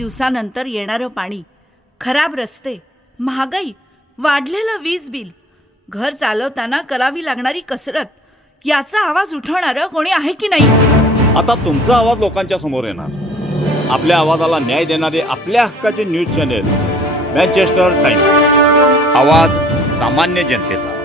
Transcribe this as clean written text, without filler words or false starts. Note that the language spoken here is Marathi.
दिवसानंतर येणारं पाणी, खराब रस्ते, महागाई, वाढलेलं वीज बिल, घर चालवताना करावी लागणारी कसरत, याचा आवाज उठवणारं कोणी आहे की नाही? आता तुमचा आवाज लोकांच्या समोर येणार. आपल्या आवाजाला न्याय देणारे आपल्या हक्काचे न्यूज चॅनेल मँचेस्टर टाइम्स. आवाज सामान्य जनतेचा.